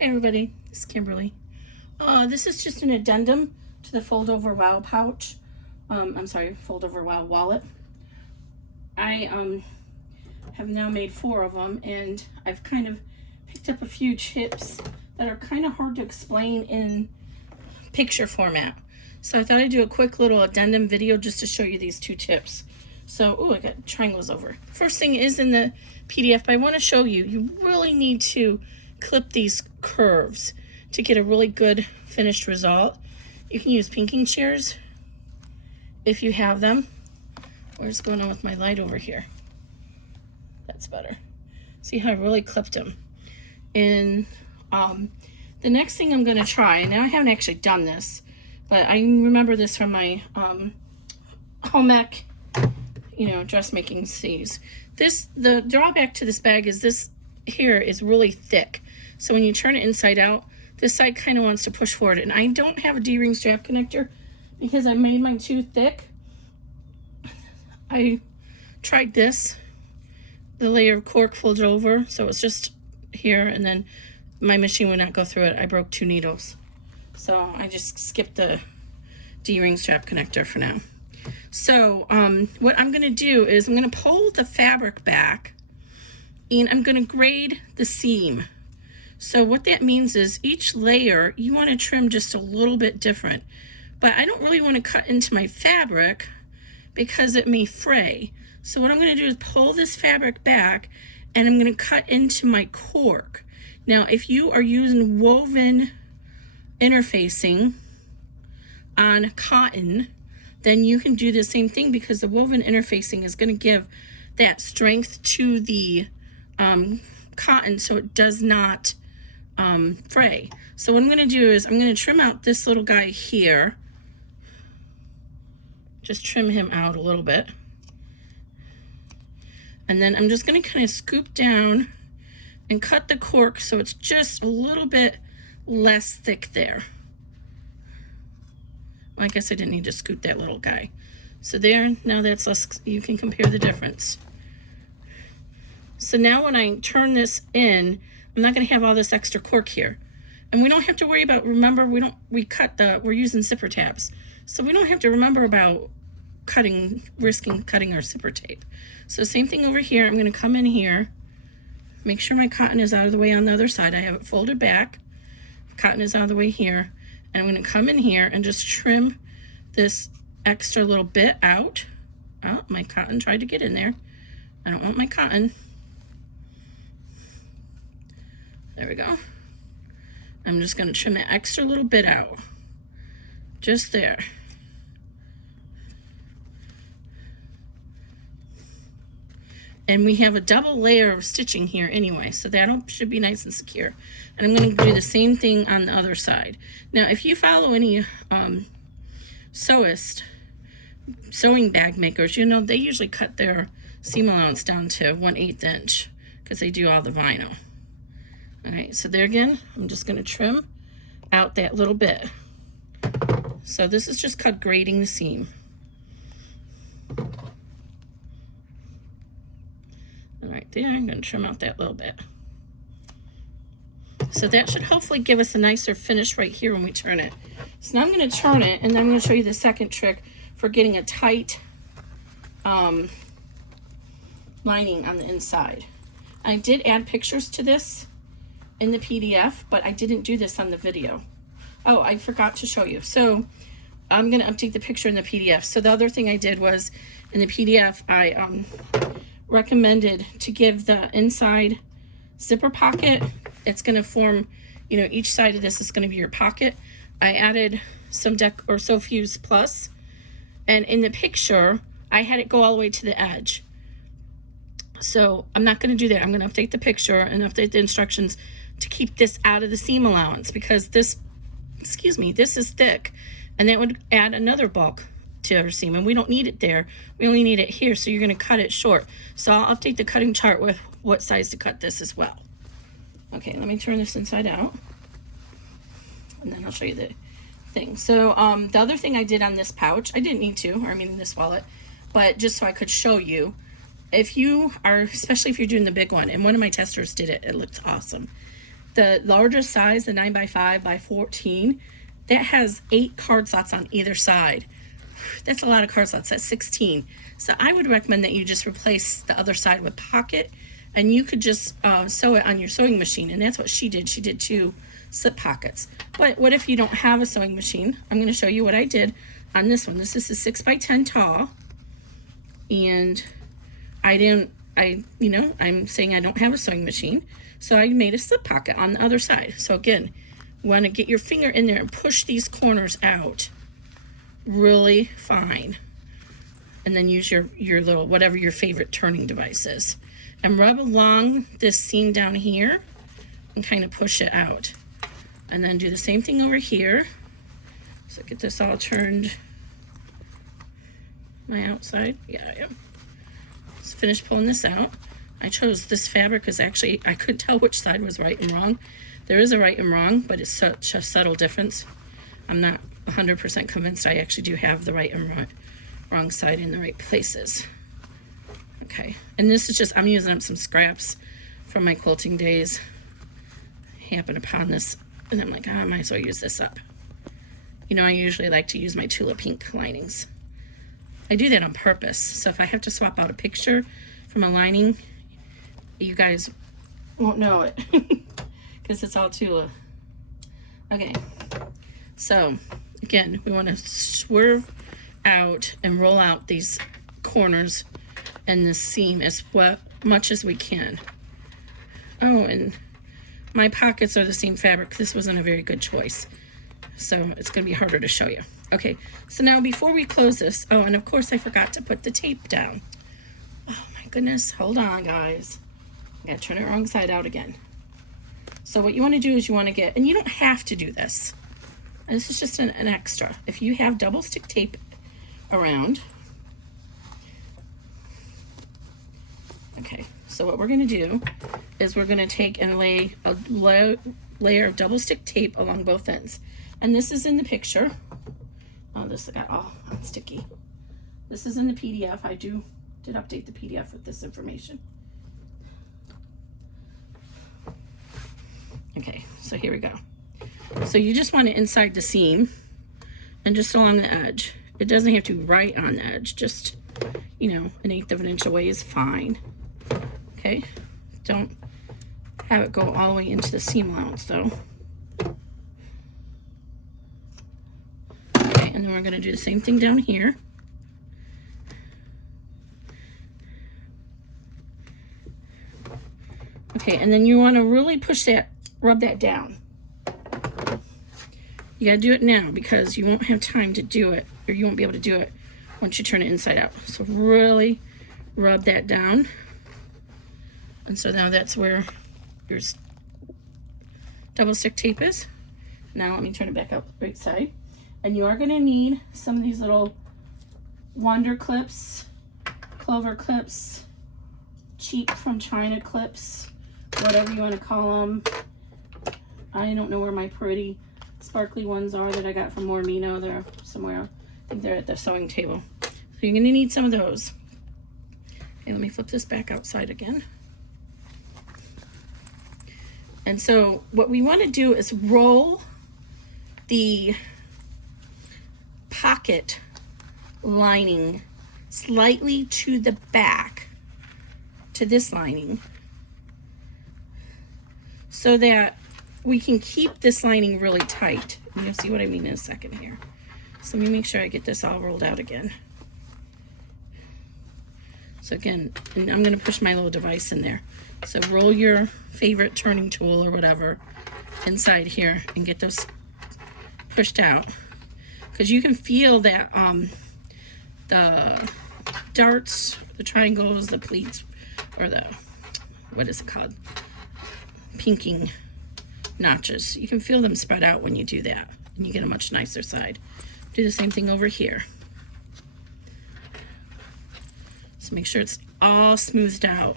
Hey everybody, this is Kimberly. This is just an addendum to the Foldover Wow pouch. Foldover Wow wallet. I have now made 4 of them, and I've kind of picked up a few tips that are kind of hard to explain in picture format. So I thought I'd do a quick little addendum video just to show you these 2 tips. So, I got triangles over. First thing is in the PDF, but I want to show you, you really need to clip these curves to get a really good finished result. You can use pinking shears if you have them. What's going on with my light over here? That's better. See how I really clipped them. And the next thing I'm going to try, now I haven't actually done this, but I remember this from my home ec, dressmaking series. The drawback to this bag is this here is really thick. So when you turn it inside out, this side kind of wants to push forward. And I don't have a D-ring strap connector because I made mine too thick. I tried this. The layer of cork folded over, so it's just here, and then my machine would not go through it. I broke 2 needles. So I just skipped the D-ring strap connector for now. So what I'm going to do is I'm going to pull the fabric back, and I'm going to grade the seam. So what that means is each layer you want to trim just a little bit different. But I don't really want to cut into my fabric because it may fray. So what I'm going to do is pull this fabric back, and I'm going to cut into my cork. Now if you are using woven interfacing on cotton, then you can do the same thing, because the woven interfacing is going to give that strength to the cotton so it does not fray. So what I'm going to do is I'm going to trim out this little guy here. Just trim him out a little bit. And then I'm just going to kind of scoop down and cut the cork so it's just a little bit less thick there. Well, I guess I didn't need to scoop that little guy. So there, now that's less, you can compare the difference. So now when I turn this in, I'm not going to have all this extra cork here. And we don't have to worry about, remember, we're using zipper tabs. So we don't have to remember about risking cutting our zipper tape. So same thing over here. I'm going to come in here, make sure my cotton is out of the way on the other side. I have it folded back. Cotton is out of the way here. And I'm going to come in here and just trim this extra little bit out. Oh, my cotton tried to get in there. I don't want my cotton. There we go. I'm just going to trim that extra little bit out. Just there. And we have a double layer of stitching here anyway, so that should be nice and secure. And I'm going to do the same thing on the other side. Now, if you follow any sewing bag makers, they usually cut their seam allowance down to 1/8 inch because they do all the vinyl. All right, so there again, I'm just going to trim out that little bit. So this is just cut grading the seam. And right there, I'm going to trim out that little bit. So that should hopefully give us a nicer finish right here when we turn it. So now I'm going to turn it, and then I'm going to show you the second trick for getting a tight lining on the inside. I did add pictures to this in the PDF, but I didn't do this on the video. Oh, I forgot to show you. So I'm going to update the picture in the PDF. So the other thing I did was in the PDF, I recommended to give the inside zipper pocket. It's going to form, each side of this is going to be your pocket. I added some Sew Fuse Plus, and in the picture I had it go all the way to the edge. So I'm not going to do that. I'm going to update the picture and update the instructions to keep this out of the seam allowance, because this is thick, and that would add another bulk to our seam, and we don't need it there. We only need it here, so you're going to cut it short. So I'll update the cutting chart with what size to cut this as well. Okay, let me turn this inside out, and then I'll show you the thing. So the other thing I did on this pouch, I didn't need to, this wallet, but just so I could show you, if you are, especially if you're doing the big one, and one of my testers did it, it looks awesome. the larger size, the 9x5 by 14, that has 8 card slots on either side. That's a lot of card slots. That's 16. So I would recommend that you just replace the other side with pocket, and you could just sew it on your sewing machine. And that's what she did. She did 2 slip pockets. But what if you don't have a sewing machine? I'm going to show you what I did on this one. This is a 6x10 tall, and I'm saying I don't have a sewing machine, so I made a slip pocket on the other side. So again, you want to get your finger in there and push these corners out really fine, and then use your little, whatever your favorite turning device is, and rub along this seam down here and kind of push it out, and then do the same thing over here. So get this all turned. My outside, yeah, I am. Let's finish pulling this out. I chose this fabric because actually I couldn't tell which side was right and wrong. There is a right and wrong, but it's such a subtle difference. I'm not 100% convinced I actually do have the right and wrong side in the right places. Okay, and this is just, I'm using up some scraps from my quilting days. I happened upon this, and I'm like, I might as well use this up. You know, I usually like to use my Tula Pink linings. I do that on purpose, so if I have to swap out a picture from a lining, you guys won't know it, because it's all Tula. Okay, so again, we want to swerve out and roll out these corners and the seam as much as we can. Oh, and my pockets are the same fabric. This wasn't a very good choice, so it's going to be harder to show you. Okay, so now before we close this, oh, and of course I forgot to put the tape down. Oh my goodness, hold on guys. I gotta turn it wrong side out again. So what you want to do is you want to get, and you don't have to do this. This is just an extra. If you have double stick tape around. Okay, so what we're going to do is we're going to take and lay a layer of double stick tape along both ends. And this is in the picture. Oh, this got all sticky. This is in the PDF. I did update the PDF with this information. Okay, so here we go. So you just want it inside the seam and just along the edge. It doesn't have to be right on the edge, just, you know, 1/8 of an inch away is fine. Okay, don't have it go all the way into the seam allowance though. Okay, and then we're gonna do the same thing down here. Okay, and then you wanna really push that, rub that down. You gotta do it now because you won't have time to do it, or you won't be able to do it once you turn it inside out. So really rub that down. And so now that's where your double stick tape is. Now let me turn it back up right side. And you are gonna need some of these little Wonder clips, Clover clips, cheap from China clips, whatever you wanna call them. I don't know where my pretty sparkly ones are that I got from Mormino. They're somewhere. I think they're at the sewing table. So you're gonna need some of those. Okay, let me flip this back outside again. And so what we want to do is roll the pocket lining slightly to the back, to this lining, so that we can keep this lining really tight. And you'll see what I mean in a second here. So let me make sure I get this all rolled out again. So again, and I'm going to push my little device in there. So roll your favorite turning tool or whatever inside here and get those pushed out. Because you can feel that the darts, the triangles, the pleats, or the, what is it called? Pinking notches. You can feel them spread out when you do that, and you get a much nicer side. Do the same thing over here. So make sure it's all smoothed out.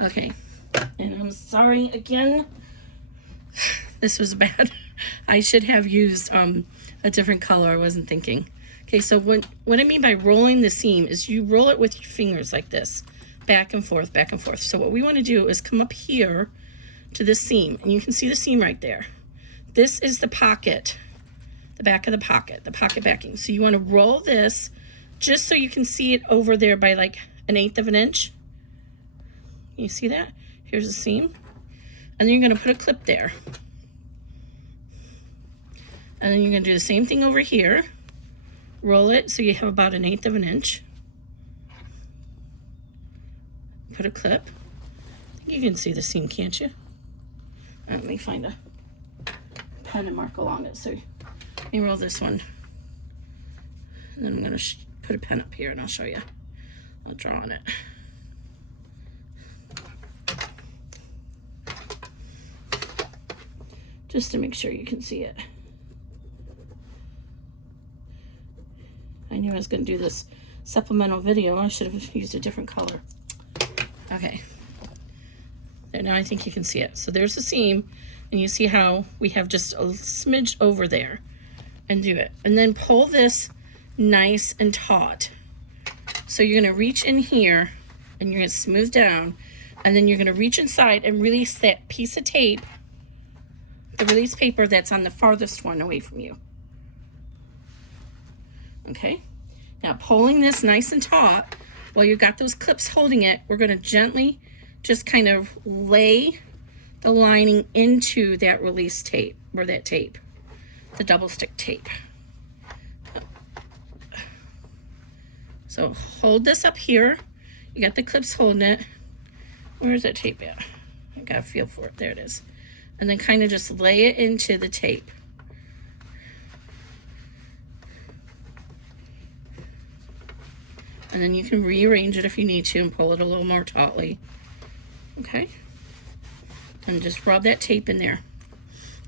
Okay, and I'm sorry again. This was bad. I should have used a different color. I wasn't thinking. Okay, so what I mean by rolling the seam is you roll it with your fingers like this. back and forth, back and forth. So what we want to do is come up here to the seam, and you can see the seam right there. This is the pocket, the back of the pocket backing. So you want to roll this just so you can see it over there by like 1/8 of an inch. You see that? Here's the seam. And then you're going to put a clip there. And then you're going to do the same thing over here. Roll it so you have about 1/8 of an inch. Put a clip. You can see the seam, can't you? Let me find a pen and mark along it. So let me roll this one. And then I'm going to put a pen up here and I'll show you. I'll draw on it. Just to make sure you can see it. I knew I was going to do this supplemental video. I should have used a different color. Okay. There, now I think you can see it. So there's the seam, and you see how we have just a smidge over there. And do it. And then pull this nice and taut. So you're going to reach in here, and you're going to smooth down, and then you're going to reach inside and release that piece of tape, the release paper that's on the farthest one away from you. Okay, now pulling this nice and taut, while you've got those clips holding it, we're going to gently just kind of lay the lining into that release tape, or that tape, the double stick tape. So hold this up here. You got the clips holding it. Where's that tape at? I got a feel for it. There it is. And then kind of just lay it into the tape. And then you can rearrange it if you need to and pull it a little more tautly. Okay? And just rub that tape in there.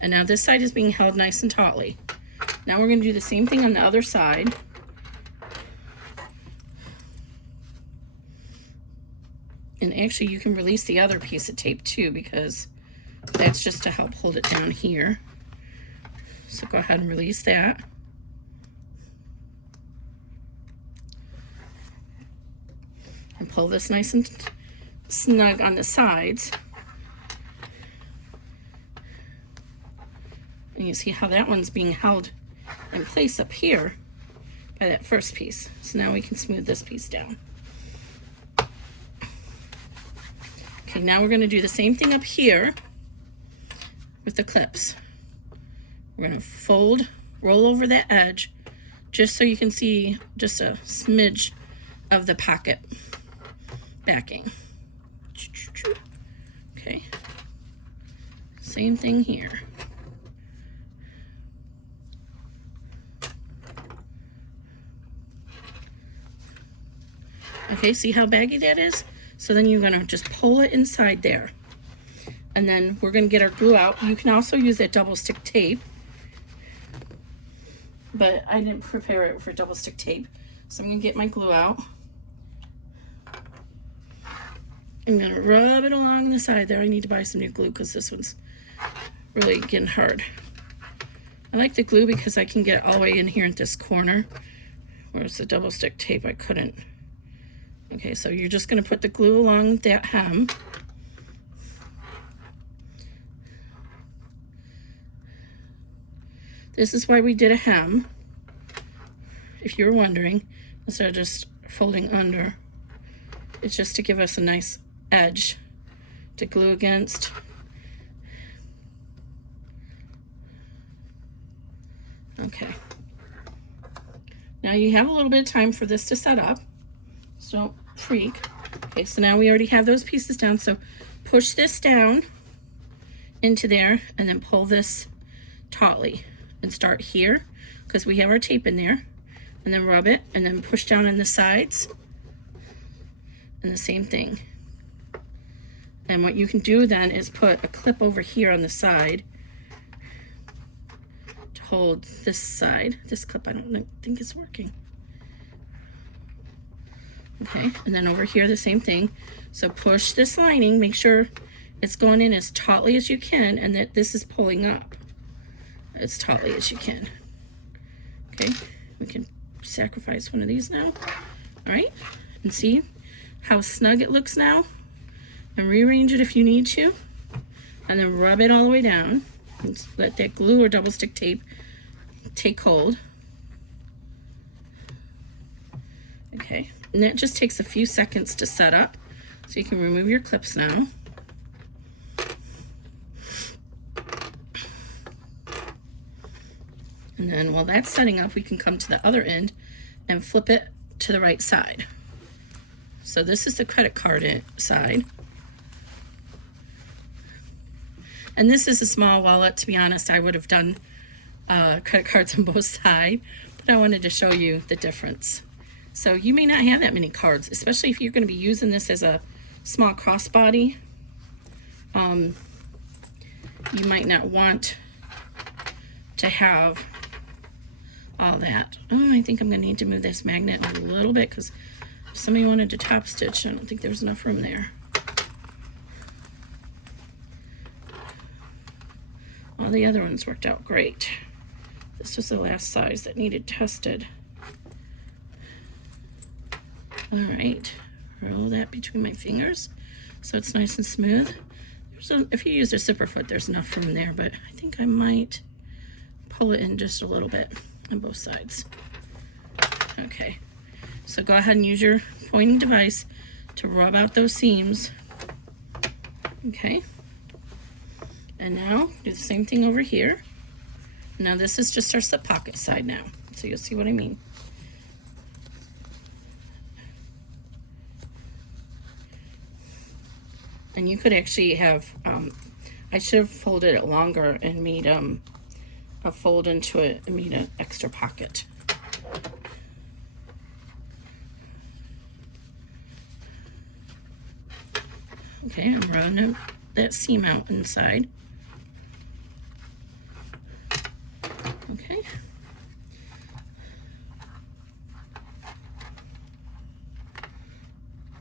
And now this side is being held nice and tautly. Now we're going to do the same thing on the other side. And actually you can release the other piece of tape too, because that's just to help hold it down here. So go ahead and release that. And pull this nice and snug on the sides. And you see how that one's being held in place up here by that first piece. So now we can smooth this piece down. Okay, now we're going to do the same thing up here with the clips. We're going to fold, roll over that edge, just so you can see just a smidge of the pocket backing. Okay, same thing here. Okay, see how baggy that is? So then you're gonna just pull it inside there. And then we're gonna get our glue out. You can also use that double stick tape, but I didn't prepare it for double stick tape. So I'm gonna get my glue out. I'm gonna rub it along the side there. I need to buy some new glue because this one's really getting hard. I like the glue because I can get it all the way in here at this corner, whereas the double stick tape I couldn't. Okay, so you're just going to put the glue along that hem. This is why we did a hem, if you were wondering, instead of just folding under. It's just to give us a nice edge to glue against. Okay. Now you have a little bit of time for this to set up. So don't freak. Okay, so now we already have those pieces down. So push this down into there and then pull this tautly and start here because we have our tape in there, and then rub it and then push down on the sides and the same thing. And what you can do then is put a clip over here on the side to hold this side. This clip, I don't think it's working. Okay, and then over here the same thing. So push this lining, make sure it's going in as tautly as you can and that this is pulling up as tautly as you can. Okay, we can sacrifice one of these now. All right, and see how snug it looks now, and rearrange it if you need to, and then rub it all the way down and let that glue or double stick tape take hold. Okay, and that just takes a few seconds to set up, so you can remove your clips now. And then while that's setting up, we can come to the other end and flip it to the right side. So this is the credit card side. And this is a small wallet. To be honest, I would have done credit cards on both sides, but I wanted to show you the difference. So you may not have that many cards, especially if you're going to be using this as a small crossbody. You might not want to have all that. Oh, I think I'm going to need to move this magnet a little bit because somebody wanted to top stitch. I don't think there was enough room there. All the other ones worked out great. This was the last size that needed tested. All right, roll that between my fingers so it's nice and smooth. If you use a zipper foot, there's enough room there, but I think I might pull it in just a little bit on both sides. Okay, so go ahead and use your pointing device to rub out those seams. Okay, and now do the same thing over here. Now this is just our slip pocket side now, so you'll see what I mean. And you could actually have, I should have folded it longer and made a fold into it and made an extra pocket. Okay, I'm running that seam out inside. Okay.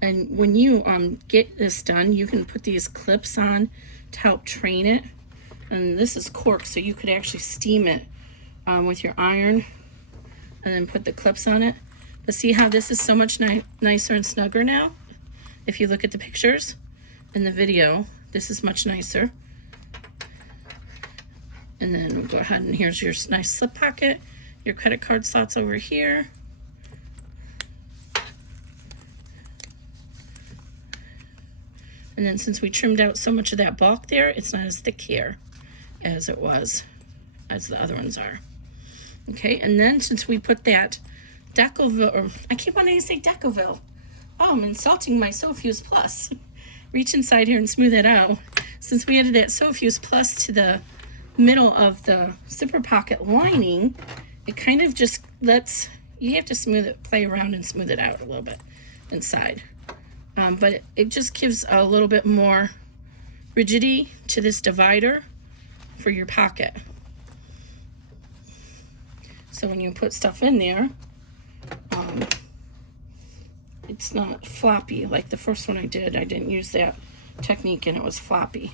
And when you get this done, you can put these clips on to help train it. And this is cork, so you could actually steam it with your iron and then put the clips on it. But see how this is so much nicer and snugger now? If you look at the pictures in the video, this is much nicer. And then we'll go ahead and here's your nice slip pocket. Your credit card slots over here. And then since we trimmed out so much of that bulk there, it's not as thick here as it was, as the other ones are. Okay, and then since we put that Decoville, or I keep wanting to say Decoville. Oh, I'm insulting my Sofuse Plus. Reach inside here and smooth it out. Since we added that Sofuse Plus to the middle of the zipper pocket lining, it kind of just lets, you have to smooth it, play around and smooth it out a little bit inside. But it just gives a little bit more rigidity to this divider for your pocket. So when you put stuff in there, it's not floppy. Like the first one I didn't use that technique and it was floppy.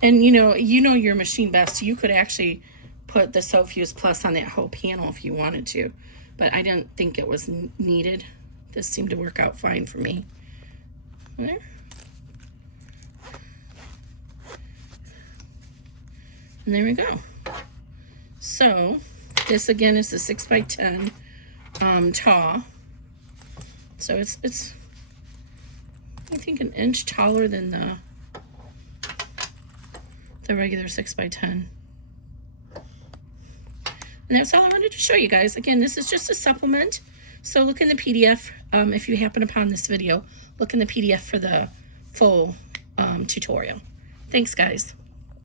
And you know your machine best. You could actually put the Sofuse Plus on that whole panel if you wanted to, but I didn't think it was needed. This seemed to work out fine for me. There. And there we go. So this again is the 6x10 tall. So it's I think an inch taller than the regular 6x10. And that's all I wanted to show you guys. Again, this is just a supplement. So look in the PDF, if you happen upon this video, look in the PDF for the full tutorial. Thanks, guys.